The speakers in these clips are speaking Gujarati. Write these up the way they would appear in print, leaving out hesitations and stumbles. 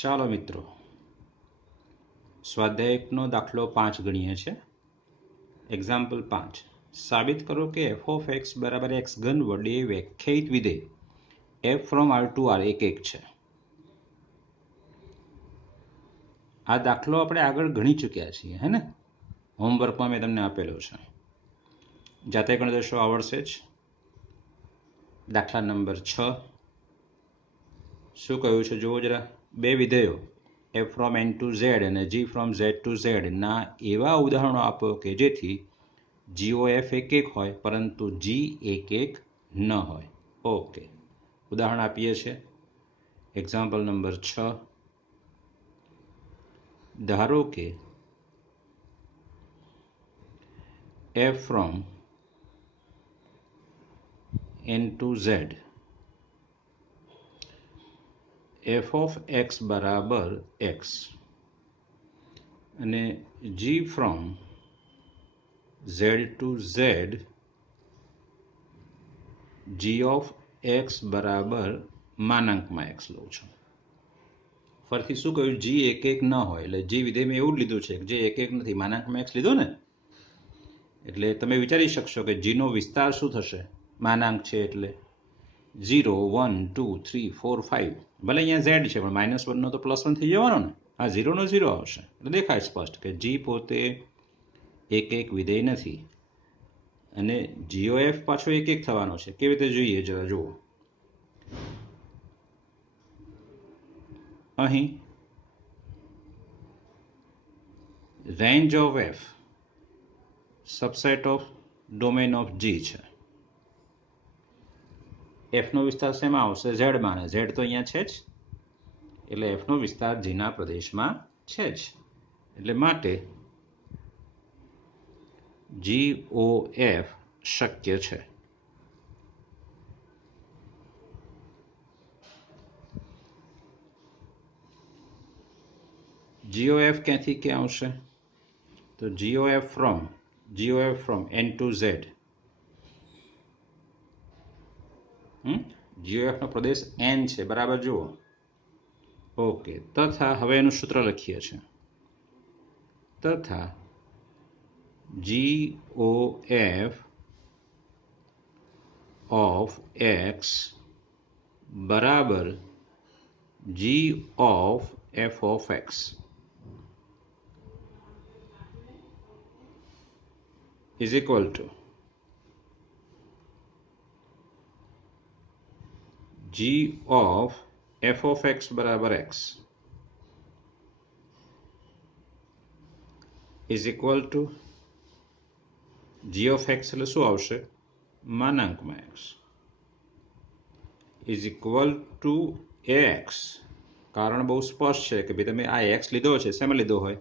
ચાલો મિત્રો, સ્વાધ્યાય 1નો દાખલો 5 ગણીએ છે. એક્ઝામ્પલ 5. સાબિત કરો કે f of x બરાબર x ઘન વડે વ્યાખ્યાયિત વિધેય f from R to R એક છે. આ દાખલો આપણે આગળ ગણી ચૂક્યા છીએ, હે ને? હોમવર્કમાં મેં તમને આપેલો છે, જાતે ગણી દેશો, આવડશે જ. દાખલા નંબર 6. શું કહ્યું છે જુઓ જરા. બે વિધેયો f from n to z અને g from z to z ના એવા ઉદાહરણો આપો કે જેથી GOF એક હોય પરંતુ g એક ન હોય. ઓકે, ઉદાહરણ આપીએ છીએ. Example number 6. ધારો કે f from n to z f of x બરાબર x અને g from z to z g of x બરાબર માનાંકમાં x લઉં છું. ફરીથી શું કહ્યું? g એક ન હોય એટલે g વિધેય મેં એવું જ લીધું છે કે જે એક નથી, માનાંકમાં x લીધો ને, એટલે તમે વિચારી શકશો કે g નો વિસ્તાર શું થશે. માનાંક છે એટલે 0 1 2 3 4 5. ભલે અહીંયા z છે પણ -1 નો તો +1 થઈ જવાનો ને. આ 0 નો 0 આવશે એટલે દેખાય સ્પષ્ટ કે g પોતે એક વિધેય નથી અને GOF પાછો એક થવાનો છે. કેવી રીતે જોઈએ જરા જુઓ. અહીં range of f subset of domain of g છે. f નો વિસ્તાર શેમાં આવશે? z માં, અને z તો અહીંયા છે જ, એટલે f નો વિસ્તાર g ના પ્રદેશમાં છે જ. એટલે માટે GOF શક્ય છે. GOF ક્યાંથી ક્યાં આવશે? તો GOF from n to z. GOF no Pradesh n છે, બરાબર જુઓ. ઓકે, તથા હવે એનું સૂત્ર લખીએ છીએ. તથા GOF of x બરાબર g of f of x. is equal to g of f of x બરાબર x is equal to g of x એટલે શું આવશે? માનાંકમાં x is equal to x. કારણ બહુ સ્પષ્ટ છે કે ભાઈ તમે આ x લીધો છે, શેમાં લીધો હોય?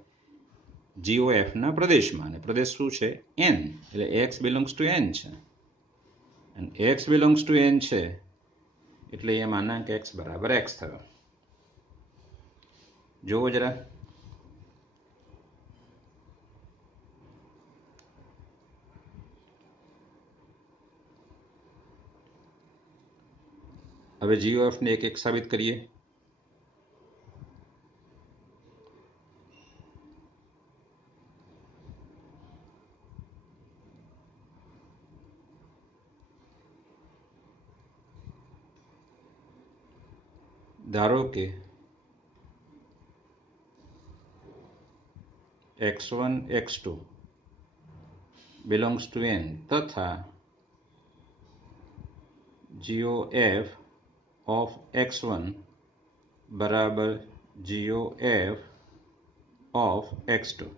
GOF ના પ્રદેશમાં, અને પ્રદેશ શું છે? n, એટલે x belongs to n છે, અને x belongs to n છે એટલે એ માનાંક x બરાબર x થયો. જોવો જરા. હવે GOF ને એક સાબિત કરીએ. ધારો કે x1 x2 belongs to n તથા GOF of x1 બરાબર GOF of x2.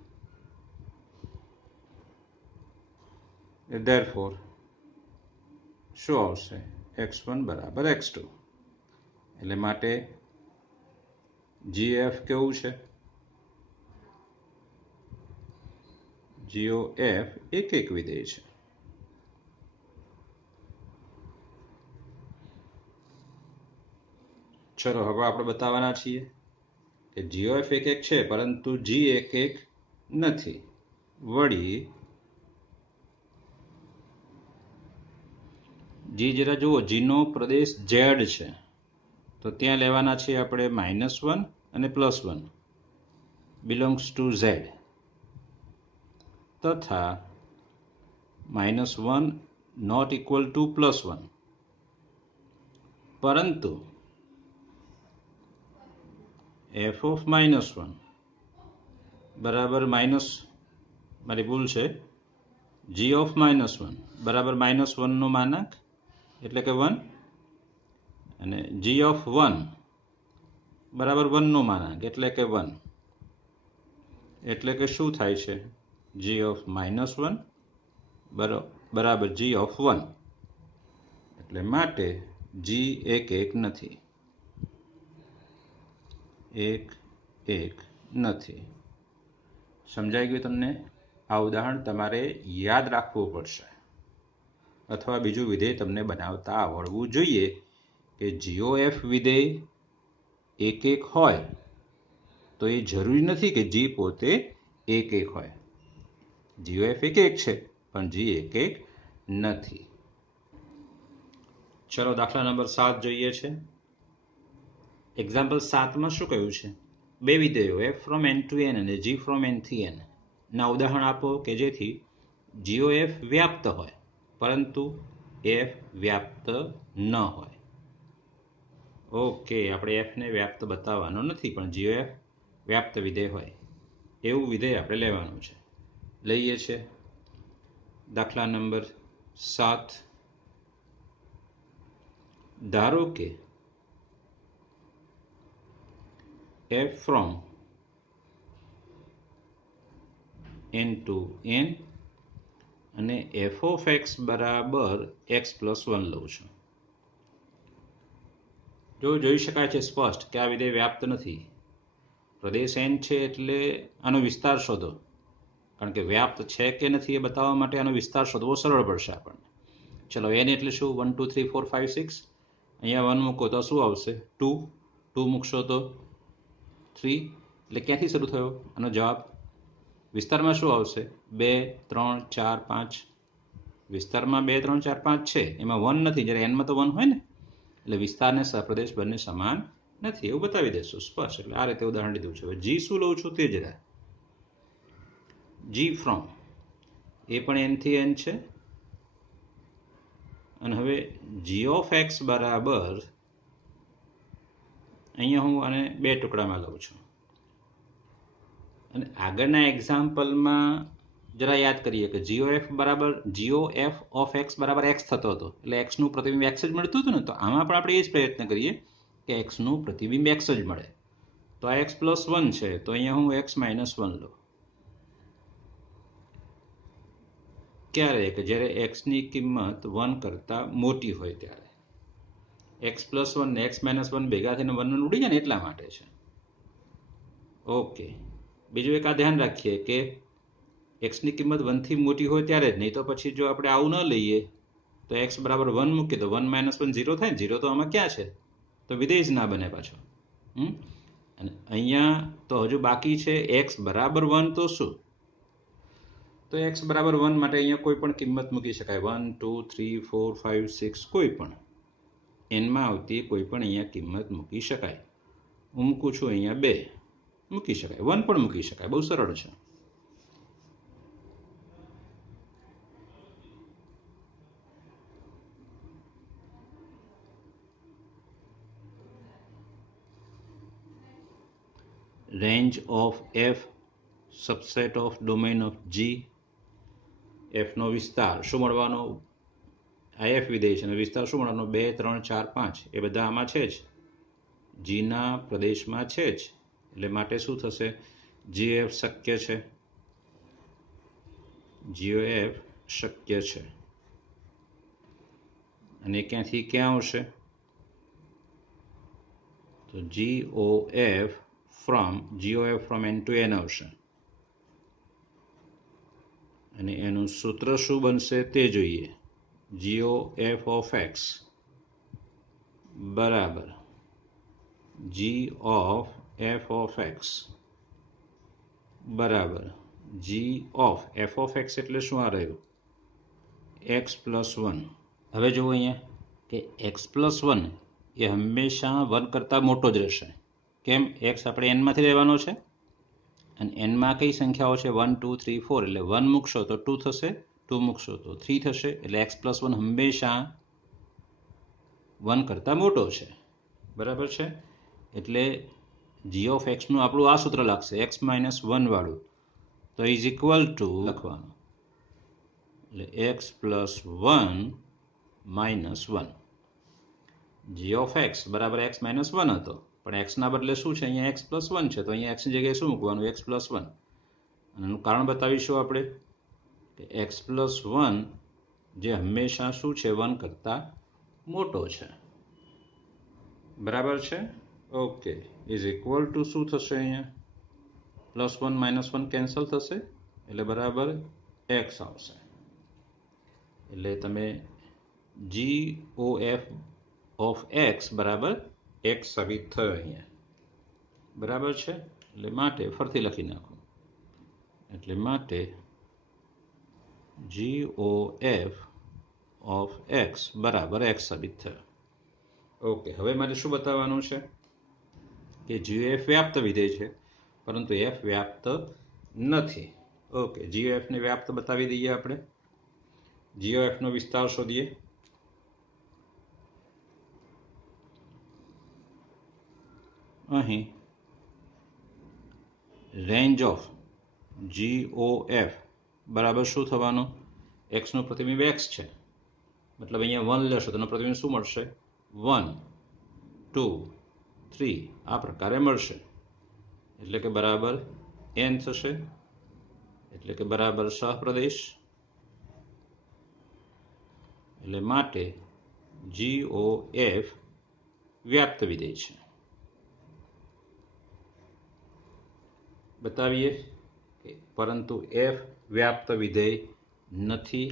therefore શું આવશે? x1 બરાબર x2. એટલે માટે GF કેવું છે? GOF એક વિધેય છે. ચલો હવે આપણે બતાવવાના છીએ કે GOF એક છે પરંતુ G એક નથી. વળી G જરા જુઓ, G નો પ્રદેશ Z છે તો ત્યાં લેવાના છે આપણે -1 અને +1 બિલોંગ્સ ટુ ઝેડ તથા -1 નોટ ઇક્વલ ટુ +1, પરંતુ f ઓફ -1 બરાબર મારી ભૂલ છે, g ઓફ -1 બરાબર -1 નો માનાંક એટલે કે 1 અને g ઓફ 1 બરાબર 1 નો માનાંક એટલે કે 1, એટલે કે શું થાય છે, g ઓફ -1 બરાબર g ઓફ 1, એટલે માટે g 1 નથી, 1 નથી. સમજાઈ ગયું તમને? આ ઉદાહરણ તમારે યાદ રાખવું પડશે અથવા બીજું વિધેય તમને બનાવતા આવડવું જોઈએ કે GOF વિધેય 1 હોય તો એ જરૂરી નથી કે g પોતે 1 હોય. GOF 1 છે પણ g 1 નથી. ચલો દાખલા નંબર 7 જોઈએ છે. એક્ઝામ્પલ 7માં શું કહ્યું છે? બે વિધેયો f from n to n અને g ફ્રોમ n થી n ના ઉદાહરણ આપો કે જેથી GOF વ્યાપ્ત હોય પરંતુ f વ્યાપ્ત ન હોય. ઓકે, આપણે f ને વ્યાપ્ત બતાવવાનો નથી પણ GOF વ્યાપ્ત વિધેય હોય એવું વિધેય આપણે લેવાનું છે. લઈએ છે દાખલા નંબર 7. ધારો કે f from n to n અને f of x બરાબર x plus 1 લઉં છું. જોઈ શકાય છે સ્પષ્ટ કે આ વિધેય વ્યાપ્ત નથી. પ્રદેશ n છે એટલે આનો વિસ્તાર શોધો, કારણ કે વ્યાપ્ત છે કે નથી એ બતાવવા માટે આનો વિસ્તાર શોધવો સરળ પડશે આપણને. ચલો n એટલે શું? 1 2 3 4 5 6. અહીંયા 1 મૂકો તો શું આવશે? 2. 2 મૂકશો તો 3. એટલે ક્યાંથી શરૂ થયો આનો જવાબ? વિસ્તારમાં શું આવશે? 2 3 4 5. વિસ્તારમાં 2 3 4 5 છે, એમાં 1 નથી. જ્યારે n માં તો 1 હોય ને, એટલે વિસ્તાર ને સહપ્રદેશ બંને સમાન નથી એવું બતાવી દેશું સ્પષ્ટ. એટલે આ રીતે ઉદાહરણ લીધું છે. હવે g શું લઉં છું તે જરા. g ફ્રોમ એ પણ n થી n છે અને હવે g of x બરાબર અહીંયા હું આને 2 ટુકડામાં લઉં છું. અને આગળના એક્ઝામ્પલમાં જરા યાદ કરીએ કે GOF of x બરાબર x થતો હતો, એટલે x નું પ્રતિબિંબ x જ મળતું હતું ને. તો આમાં પણ આપણે એ જ પ્રયત્ન કરીએ કે x નું પ્રતિબિંબ x જ મળે. તો આ x plus 1 છે તો અહીંયા હું x minus 1 લઉં. ક્યારે? કે જ્યારે x ની કિંમત 1 કરતા મોટી હોય ત્યારે. x plus 1 ને x minus 1 ભેગા થઈને 1 ઉડી જાય ને એટલા માટે છે. ઓકે, બીજું એક આ ધ્યાન રાખીએ કે x ની કિંમત 1 થી મોટી હોય ત્યારે જ, નહીં તો પછી જો આપણે આવું ન લઈએ તો x બરાબર 1 મૂકીએ તો 1 minus 1 0 થાય ને. 0 તો આમાં ક્યાં છે? તો વિધેય જ ના બને પાછો. અને અહીંયા તો હજુ બાકી છે x બરાબર 1. તો શું? તો x બરાબર 1 માટે અહીંયા કોઈ પણ કિંમત મૂકી શકાય. 1 2 3 4 5 6 કોઈ પણ n માં આવતી કોઈ પણ અહીંયા કિંમત મૂકી શકાય. હું મૂકું છું અહીંયા 2. મૂકી શકાય. 1 પણ મૂકી શકાય. બહુ સરળ છે. Range of f subset of domain of g. f નો વિસ્તાર શું મળવાનો? આ f વિધેય છે અને વિસ્તાર શું મળવાનો? 2 3 4 5 એ બધા આમાં છે જ, g ના પ્રદેશમાં છે જ, એટલે માટે શું થશે? GOF શક્ય છે. GOF શક્ય છે. અને ક્યાંથી ક્યાં આવશે? તો GOF from n to n આવશે. અને એનું સૂત્ર શું બનશે તે જોઈએ. GOF of x બરાબર g of f of x બરાબર g of f of x એટલે શું આ રહ્યું? x plus 1. હવે જુઓ અહીંયા કે x plus 1 એ હંમેશા 1 કરતાં મોટો જ રહેશે. કેમ? એક્સ આપણે એનમાંથી લેવાનો છે અને એનમાં કઈ સંખ્યાઓ છે? 1 2 3 4. એટલે 1 મૂકશો તો 2 થશે, 2 મૂકશો તો 3 થશે. એટલે x પ્લસ 1 હંમેશા 1 કરતાં મોટો છે. બરાબર છે? એટલે g ઓફ એક્સનું આપણું આ સૂત્ર લાગશે, x માઇનસ 1 વાળું. તો ઇઝ ઇક્વલ ટુ લખવાનું, એટલે x plus 1 minus 1. g of x બરાબર x માઇનસ 1 હતો, પણ એક્સના બદલે શું છે? અહીંયા એક્સ પ્લસ 1 છે, તો અહીંયા એક્સની જગ્યાએ શું મૂકવાનું? X plus 1. અને એનું કારણ બતાવીશું આપણે કે એક્સ પ્લસ 1 જે હંમેશા શું છે? 1 કરતાં મોટો છે. બરાબર છે? ઓકે. ઇઝ ઇક્વલ ટુ શું થશે? અહીંયા પ્લસ 1 માઇનસ 1 કેન્સલ થશે, એટલે બરાબર એક્સ આવશે. એટલે તમે જી ઓ એફ ઓફ એક્સ બરાબર એક્સ સાબિત થયો અહીંયા. બરાબર છે? એટલે માટે ફરીથી લખી નાખો, એટલે માટે જી ઓ એફ ઓફ એક્સ બરાબર એક્સ સાબિત થયો. ઓકે. હવે મારે શું બતાવવાનું છે? કે જી એફ વ્યાપ્ત વિધેય છે, પરંતુ એફ વ્યાપ્ત નથી. ઓકે. જી એફને વ્યાપ્ત બતાવી દઈએ આપણે. જી એફનો વિસ્તાર શોધીએ. અહીં range of g o f બરાબર શું થવાનું? એક્સનું પ્રતિબિંબ એક્સ છે, મતલબ અહીંયા 1 લેશો તો એનું પ્રતિબિંબ શું મળશે? 1 2 3 આ પ્રકારે મળશે. એટલે કે બરાબર n થશે, એટલે કે બરાબર સહપ્રદેશ. એટલે માટે જી ઓ એફ વ્યાપ્ત વિધેય છે. બતાવીએ, પરંતુ એફ વ્યાપ્ત વિધેય નથી.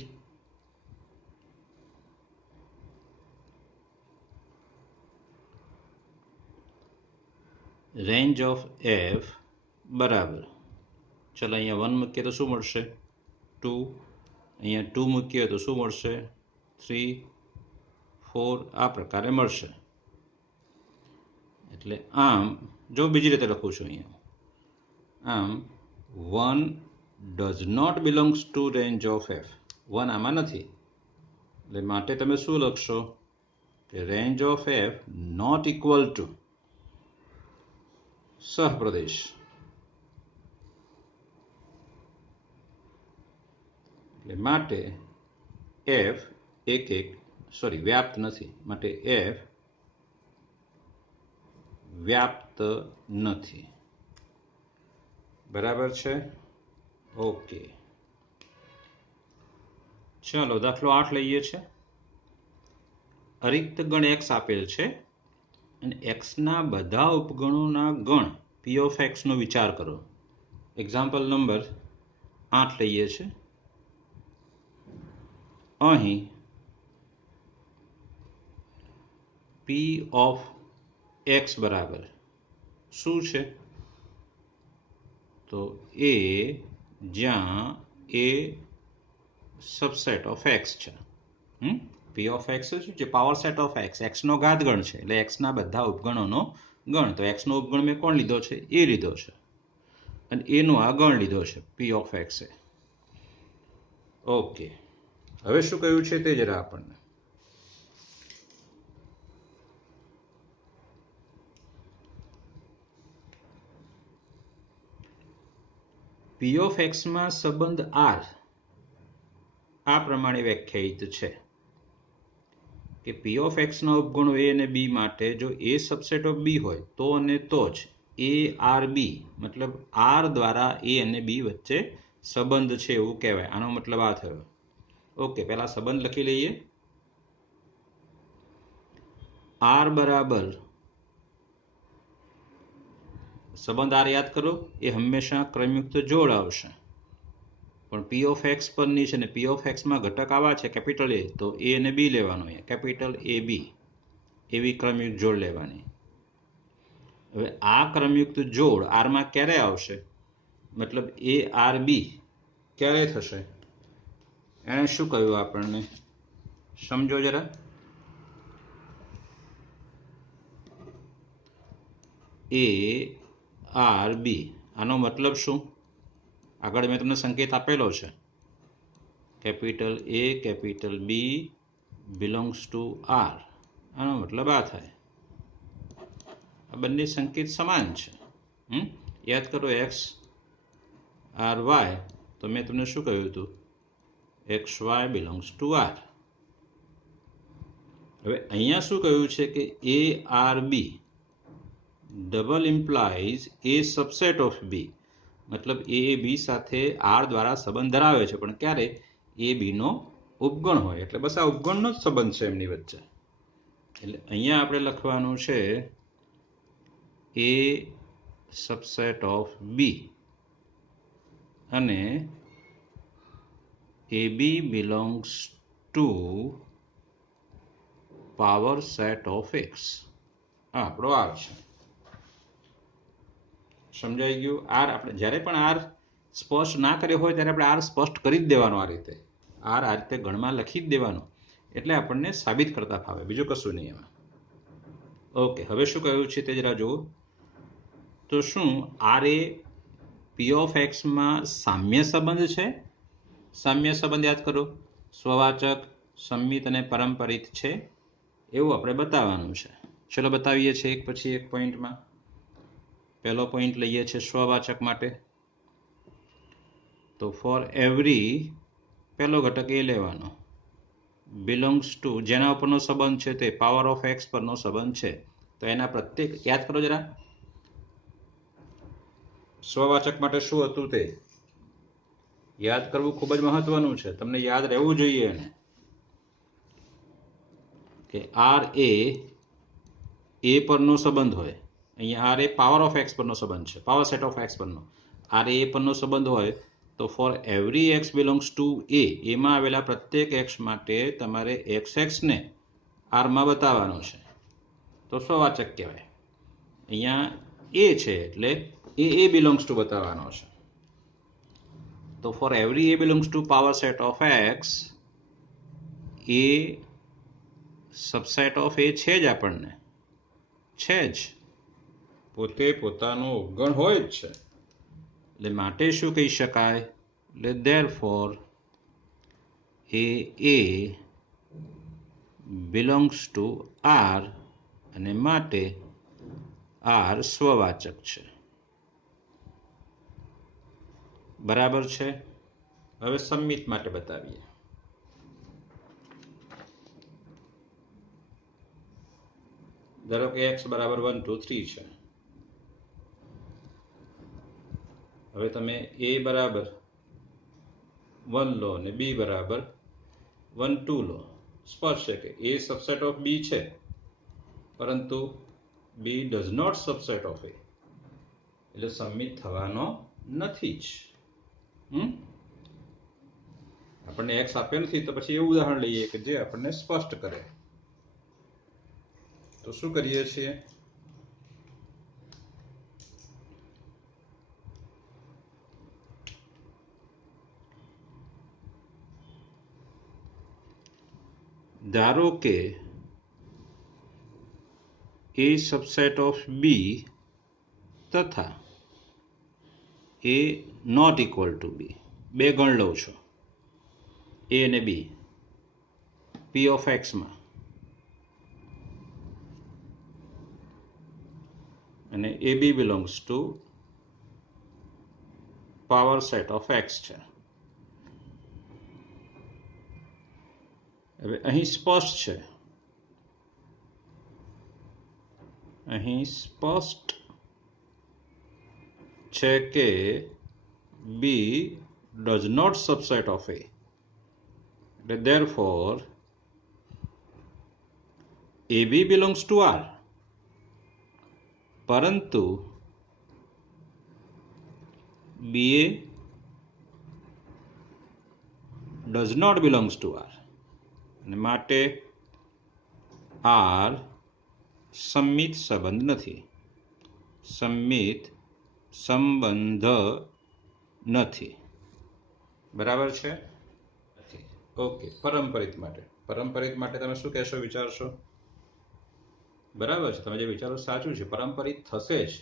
રેન્જ ઓફ એફ બરાબર, ચાલો અહીંયા 1 મૂકીએ તો શું મળશે? 2. અહીંયા 2 મૂકીએ તો શું મળશે? 3 4 આ પ્રકારે મળશે. એટલે આમ જો બીજી રીતે લખું છું અહીંયા, આમ 1 does not belongs to range of F. 1 આમાં નથી, એટલે માટે તમે શું લખશો? કે range of F not equal to સહપ્રદેશ. એટલે માટે એફ વ્યાપ્ત નથી, માટે એફ વ્યાપ્ત નથી. બરાબર છે? ઓકે. ચાલો દાખલો 8 લઈએ છે. અરિક્ત ગણ x આપેલ છે અને એક્સના બધા ઉપગણોના ગણ પી ઓફ એક્સનો વિચાર કરો. એક્ઝામ્પલ નંબર 8 લઈએ છે. અહીં પી ઓફ એક્સ બરાબર શું છે? તો એ જ્યાં એ સબસેટ ઓફ એક્સ છે. પી ઓફ એક્સ જે પાવર સેટ ઓફ એક્સ, એક્સનો ઘાત ગણ છે, એટલે એક્સના બધા ઉપગણોનો ગણ. તો એક્સનો ઉપગણ મેં કોણ લીધો છે? એ લીધો છે, અને એનો આ ગણ લીધો છે પી ઓફ એક્સ. ઓકે. હવે શું કહ્યું છે તે જરા આપણને. પી ઓફ એક્સમાં સંબંધ આર આ પ્રમાણે વ્યાખ્યાયિત છે કે પી ઓફ એક્સના ઉપગણો એ અને બી માટે જો એ સબસેટ ઓફ બી હોય તો અને તો જ એ આર બી, મતલબ આર દ્વારા એ અને બી વચ્ચે સંબંધ છે એવું કહેવાય. આનો મતલબ આ થયો. ઓકે. પહેલા સંબંધ લખી લઈએ. આર બરાબર સંબંધ આર યાદ કરો, એ હંમેશા ક્રમયુક્ત જોડ આવશે. પણ પી ઓફ એક્સ પરની છે ને પી ઓફ એક્સમાં ઘટક આવા છે કેપિટલ એ, તો એ અને બી લેવાનો, અહીંયા કેપિટલ એ બી એવી ક્રમયુક્ત જોડ લેવાની. હવે આ ક્રમયુક્ત જોડ આરમાં ક્યારે આવશે? મતલબ એ આર બી ક્યારે થશે? એણે શું કહ્યું આપણને? સમજો જરા. A R B. આનો મતલબ શું? આગળ મેં તમને સંકેત આપેલો છે, capital A capital B belongs to R. આનો મતલબ આ થાય. આ બંને સંકેત સમાન છે. યાદ કરો, એક્સ આર વાય, તો મેં તમને શું કહ્યું હતું? X y belongs to R. હવે અહીંયા શું કહ્યું છે કે A R B double implies A subset of B. મતલબ એ બી સાથે આર દ્વારા સંબંધ ધરાવે છે, પણ ક્યારે? એ બીનો ઉપગણ હોય. એટલે બસ આ ઉપગણનો જ સંબંધ છે એમની વચ્ચે. એટલે અહીંયા આપણે લખવાનું છે એ સબસેટ ઓફ બી અને A B belongs to power set of X. આ આપણો આર છે. સમજાઈ ગયું? આર આપણે જ્યારે પણ આર સ્પષ્ટ ના કર્યો હોય ત્યારે આપણે આર સ્પષ્ટ કરી જ દેવાનો. આ રીતે આર આ રીતે ગણમાં લખી જ દેવાનો, એટલે આપણને સાબિત કરતા ફાવે, બીજું કશું નહીં એમાં. ઓકે, હવે શું કહ્યું છે તે જરા જુઓ. તો શું આર એ પી ઓફ એક્સમાં સામ્ય સંબંધ છે? સામ્ય સંબંધ યાદ કરો, સ્વવાચક, સંમિત અને પરંપરિત છે, એવું આપણે બતાવવાનું છે. ચલો બતાવીએ છીએ એક પછી એક પોઈન્ટમાં. પહેલો પોઈન્ટ લઈએ છીએ સ્વવાચક માટે. તો ફોર એવરી, પહેલો ઘટક એ લેવાનો, બિલોંગ્સ ટુ, જેના ઉપરનો સંબંધ છે તે પાવર ઓફ એક્સ પરનો સંબંધ છે, તો એના પ્રત્યેક યાદ કરો જરા. સ્વવાચક માટે શું હતું તે યાદ કરવું ખૂબ જ મહત્વનું છે. તમને યાદ રહેવું જોઈએ એને કે આર એ પરનો સંબંધ હોય. અહીંયા આર એ પાવર ઓફ એક્સ પરનો સંબંધ છે, પાવર સેટ ઓફ એક્સ પરનો. આર એ પરનો સંબંધ હોય તો for every X belongs to A, એમાં આવેલા પ્રત્યેક એક્સ માટે તમારે એક્સ એક્સને આરમાં બતાવવાનો છે, તો સ્વવાચક કહેવાય. અહીંયા એ છે એટલે એ બિલોંગ્સ ટુ બતાવવાનો છે. તો for every A belongs to power set of X, A subset of A છે જ, આપણને છે જ, પોતે પોતાનો ઉપગણ હોય જ છે. એટલે માટે શું કહી શકાય? એટલે therefore A belongs to R, અને માટે આર સ્વવાચક છે. બરાબર છે. હવે સંમિત માટે બતાવીએ. ધારો કે x બરાબર 1 2 3 છે. હવે તમે a બરાબર 1 લો અને b બરાબર 1 2 લો. સ્પષ્ટ છે કે a સબસેટ ઓફ b છે, પરંતુ b does not subset of a, એટલે સંમિત થવાનો નથી જ. આપણને x આપ્યો નથી, તો પછી એવું ઉદાહરણ લઈએ કે જે આપણને સ્પષ્ટ કરે. તો શું કરીએ છીએ? ધારો કે એ સબસેટ ઓફ બી તથા એ નોટ ઇક્વલ ટુ બી, બે ગણ લઉં છું, એ અને બી પી ઓફ એક્સમાં, અને A B belongs to power set of X છે. હવે અહીં સ્પષ્ટ છે, અહીં સ્પષ્ટ છે કે B does not subset of A, એટલે therefore A B belongs to R, પરંતુ B A does not belongs to R, અને માટે આર સંમિત સંબંધ નથી. સંમિત સંબંધ નથી. બરાબર છે? ઓકે. પરંપરિત માટે, પરંપરિત માટે તમે શું કહેશો, વિચારશો? બરાબર છે, તમે જે વિચારો સાચું છે, પરંપરિત થશે જ.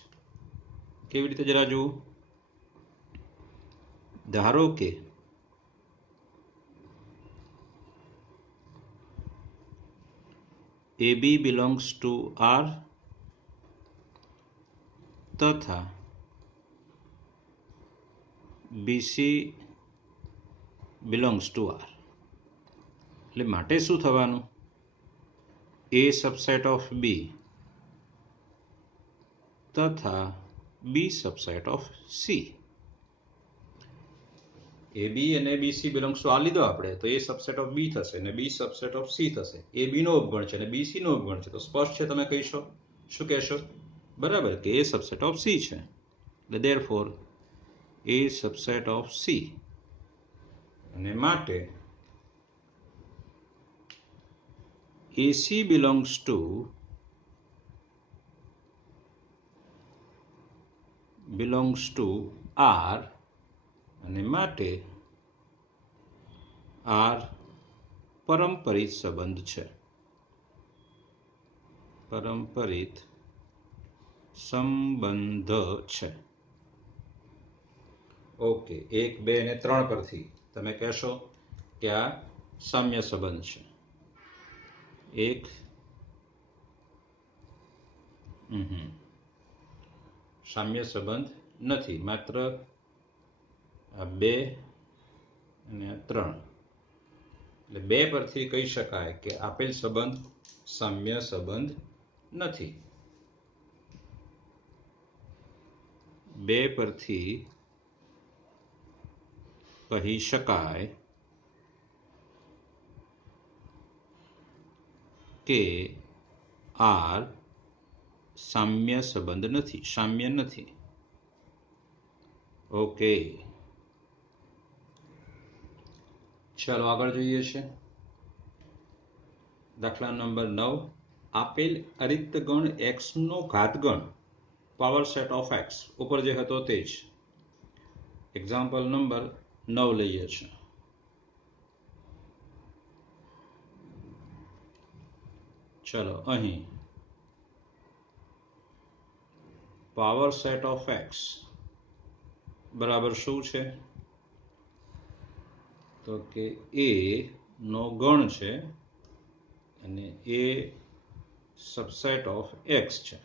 કેવી રીતે જરા જુઓ. ધારો કે AB belongs to R તથા BC belongs to R. એટલે માટે શું થવાનું? A subset of B તથા B subset of C. AB અને BC belongs to R લીધો આપણે તો A subset of B થશે અને B subset of C થશે. AB નો અવગણ છે અને BC નો અવગણ છે તો સ્પષ્ટ છે. તમે કહીશો શું કહેશો? બરાબર કે A subset of C છે એટલે therefore A subset of C અને માટે AC belongs to R અને માટે R પરંપરિત સંબંધ છે. પરંપરિત સંબંધ છે. ઓકે, 1, 2 અને 3 પરથી તમે કહેશો કે આ સામ્ય સંબંધ છે. સામ્ય સંબંધ નથી, માત્ર આ 2 અને આ 3. એટલે 2 પરથી કહી શકાય કે આપેલ સંબંધ સામ્ય સંબંધ નથી. 2 પરથી કહી શકાય કે R સામ્ય સંબંધ નથી, સામ્ય નથી. ઓકે, ચાલો આગળ જોઈએ છે. દાખલા નંબર 9. આપેલ અરિક્ત ગણ x નો ઘાતગણ પાવર સેટ ઓફ x ઉપર જે હતો તે જ. એક્ઝામ્પલ નંબર 9 લઈએ છીએ. ચલો અહીં પાવર સેટ ઓફ x બરાબર શું છે? તો કે A નો ગણ છે અને A સબસેટ ઓફ x છે.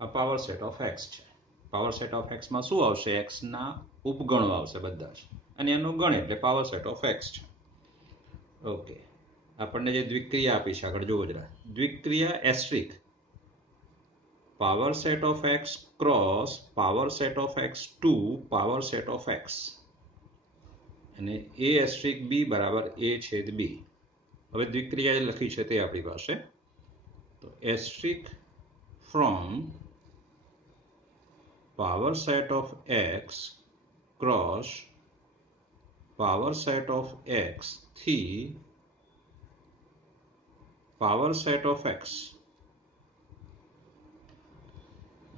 આ પાવર સેટ ઓફ x છે. પાવર સેટ ઓફ x માં શું આવશે? x ના ઉપગણો આવશે બધા જ અને એનો ગણ એટલે પાવર સેટ ઓફ x છે. ઓકે, આપણને જે દ્વિક્રિયા આપી છે આગળ જોવો જરા. દ્વિક્રિયા asterisk power set of x cross power set of x to power set of x અને A એસ્ટ્રિક B બરાબર A છેદ B. હવે દ્વિક્રિયા લખી છે તે આપણી પાસે. તો asterisk from power set of x cross power set of x થી પાવર સેટ ઓફ x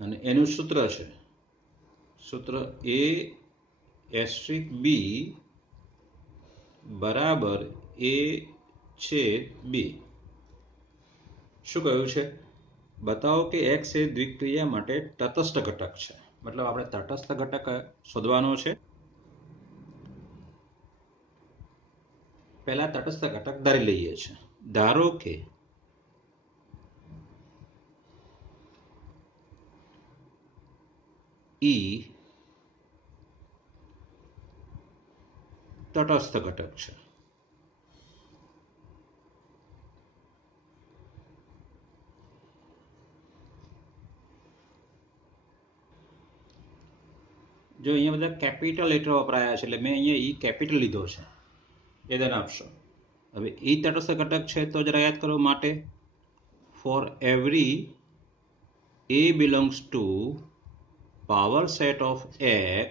અને એનું સૂત્ર છે. સૂત્ર A એસ્ટ્રિક B બરાબર A છેદ B. શું કહ્યું છે? બતાવો કે x એ દ્વિક્રિયા માટે તટસ્થ ઘટક છે. મતલબ આપણે તટસ્થ ઘટક શોધવાનો છે. પહેલા તટસ્થ ઘટક ધારી લઈએ છીએ. ધારો કે E તટસ્થ ઘટક છે. જો અહીંયા બધા કેપિટલ લેટર વપરાયા છે એટલે મેં અહીંયા ઈ કેપિટલ લીધો છે. એ ધ્યાન આપશો. હવે ઈ તટસ્થ ઘટક છે તો જરા યાદ કરો. માટે for every A belongs to power set of x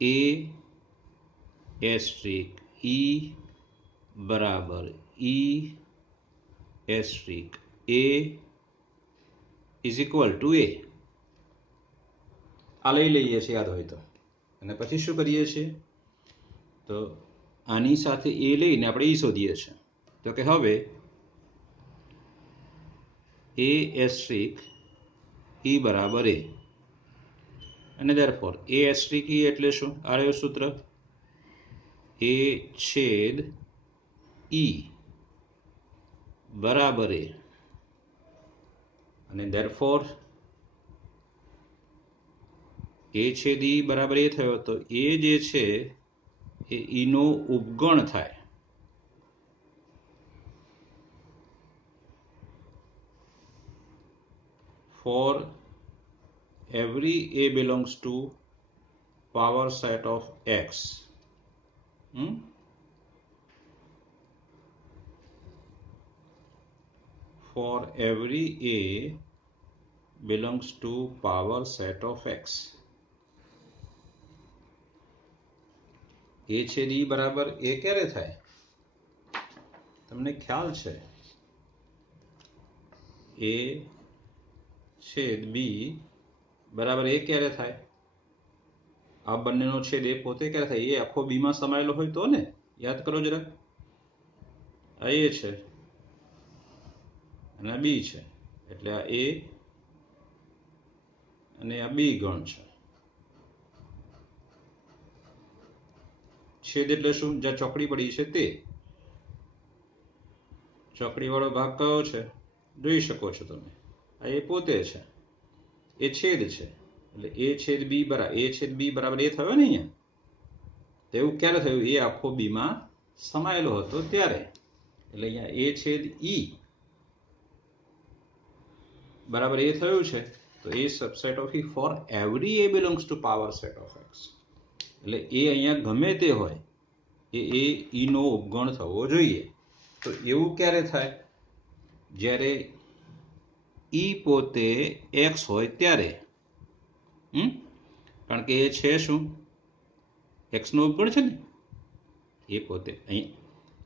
A asterisk E બરાબર E asterisk A is equal to A. આ લઈ લઈએ છીએ યાદ હોય તો. અને પછી શું કરીએ છીએ? તો આની સાથે A લઈને આપણે E શોધીએ છીએ. તો કે હવે A એસ્ટ્રિક E બરાબર A. અને therefore A એસ્ટ્રિક E એટલે શું? આ રહ્યું સૂત્ર A છેદ E બરાબર A. અને therefore A છેદ E બરાબર A થયો તો A જે છે એ E નો ઉપગણ થાય. For every A belongs to power set of X. For every A belongs to power set of X. A છેદ E બરાબર A ક્યારે થાય? તમને ખ્યાલ છે? A છેદ B બરાબર A ક્યારે થાય? આ બંનેનો છેદ A પોતે ક્યારે થાય? એ આખો B માં સમાયેલો હોય તો ને? યાદ કરો જરા. આ A છે અને આ B છે, એટલે આ A અને આ B ગણ છે. છેદ એટલે શું? જ્યાં ચોકડી પડી છે તે. ચોકડી વાળો ભાગ કયો છે? જોઈ શકો છો તમે. આ એ પોતે છે, એ છેદ છે, એટલે A છેદ B બરાબર A થયો ને અહીંયા. તો એવું ક્યારે થયું? એ આખો B માં સમાયેલો હતો ત્યારે. એટલે અહીંયા A છેદ E બરાબર A થયું છે. તો A subset of E for every A belongs to power set of X. એટલે એ અહીંયા ગમે તે હોય એ E નો ઉપગણ થવો જોઈએ. તો એવું ક્યારે થાય? જ્યારે E પોતે X હોય ત્યારે. કારણ કે એ છે શું? X નો ઉપગણ છે ને. એ પોતે અહીં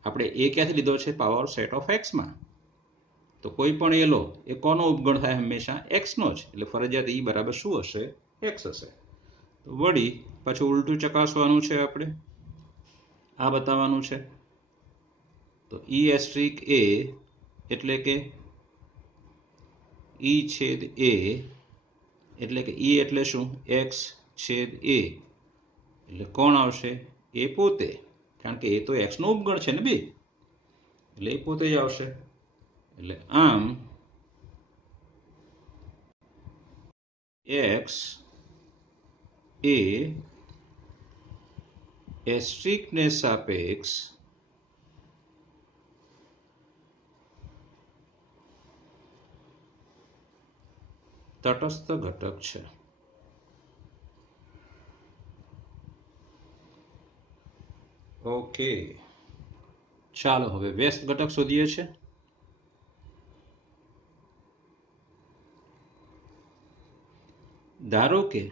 આપણે એ ક્યાંથી લીધો છે? પાવર સેટ ઓફ X માં. તો કોઈ પણ એ લો, એ કોનો ઉપગણ થાય? હંમેશા X નો જ. એટલે ફરજિયાત E બરાબર શું હશે? X હશે. તો વળી પાછું ઉલટું ચકાસવાનું છે આપણે. આ બતાવવાનું છે. તો E એસ્ટ્રિક A એટલે કે E છેદ A એટલે કે E એટલે શું? X છેદ A. એટલે કોણ આવશે? એ પોતે. કારણ કે એ તો X નો ઉપગણ છે ને બે, એટલે એ પોતે જ આવશે. એટલે આમ X એ એસ્ટ્રિકને સાપેક્ષ તટસ્થ ઘટક છે. ઓકે, ચાલો હવે વ્યસ્ત ઘટક શોધીએ છીએ. ધારો કે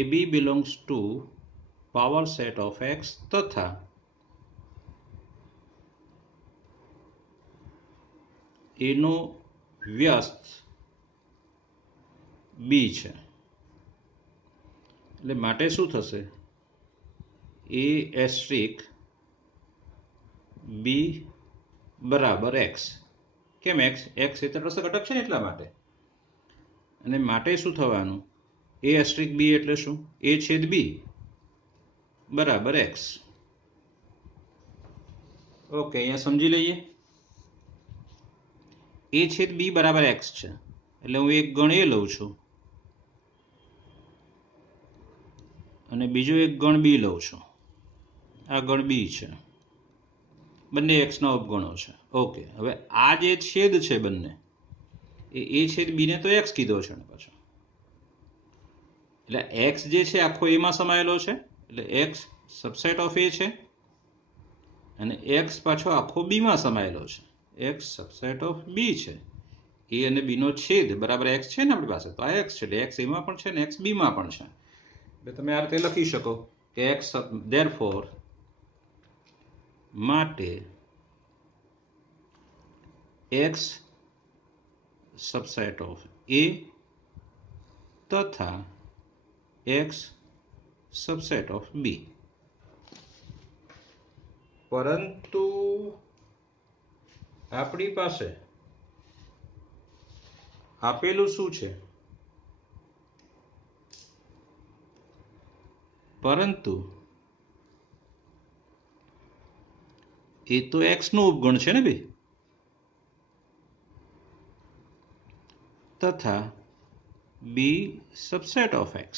AB belongs to power set of X તથા એનો વ્યસ્ત B છે. એટલે માટે શું થશે? A એસ્ટ્રિક B બરાબર X. કેમ X? X એ તટસ્થ ઘટક છે ને એટલા માટે. અને માટે શું થવાનું? A એસ્ટ્રિક B એટલે શું? A છેદ B બરાબર X. ઓકે, અહીંયા સમજી લઈએ. A છેદ B બરાબર X છે, એટલે હું એક ગણ A લઉં છું અને બીજો એક ગણ B લઉં છું. આ ગણ B છે. બંને X ના ઉપગણો છે. ઓકે, હવે આ જે છેદ છે બંને, એ A છેદ B ને તો X કીધો છે ને પાછો. એટલે X જે છે આખો A માં સમાયેલો છે, એટલે X સબસેટ ઓફ A છે, અને X પાછો આખો B માં સમાયેલો છે. X સબસેટ ઓફ B છે. A અને B નો છેદ બરાબર X છે ને આપણી પાસે. તો આ X છે, એટલે X A માં પણ છે ને X B માં પણ છે. એટલે તમે આ રીતે લખી શકો કે X therefore માટે X સબસેટ ઓફ A તથા X સબસેટ ઓફ B. પરંતુ આપણી પાસે આપેલું શું છે? પરંતુ એ તો x નું ઉપગણ છે ને ભાઈ, તથા બી સબસેટ ઓફ x.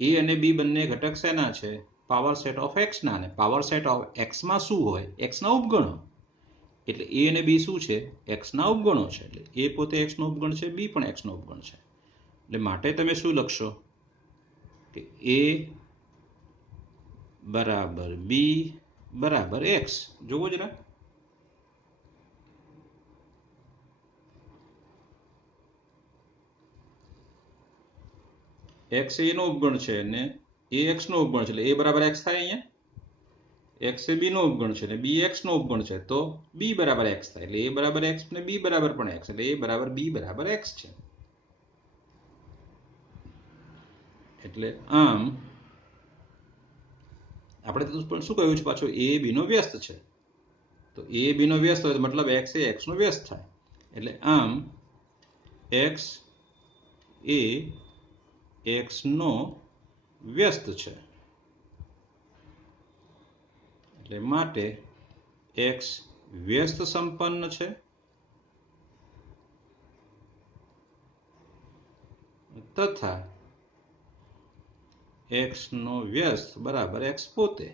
એ અને બી બંને ઘટક શેના છે? પાવર સેટ ઓફ x ના. ને પાવર સેટ ઓફ x માં શું હોય? x ના ઉપગણો. એટલે એ અને બી શું છે? x ના ઉપગણો છે. એટલે એ પોતે x નો ઉપગણ છે, બી પણ x નો ઉપગણ છે. એટલે માટે તમે શું લખશો કે a બરાબર બી બરાબર x. જોવો જરા, x એ નો ઉપગણ છે ને એ x નો ઉપગણ છે, એટલે a બરાબર x થાય. અહીંયા x એ b નો ઉપગણ છે ને b x નો ઉપગણ છે, તો b બરાબર x થાય. એટલે a બરાબર x ને b બરાબર પણ x, એટલે a બરાબર b બરાબર x છે. એટલે આમ આપણે તો પણ શું કહ્યું છે પાછું? a b નો વ્યસ્ત છે. તો a b નો વ્યસ્ત હોય તો મતલબ x એ x નો વ્યસ્ત થાય. એટલે આમ x એ x નો વ્યસ્ત છે. એટલે માટે x વ્યસ્ત સંપન્ન છે તથા x નો વ્યસ્ત બરાબર x પોતે.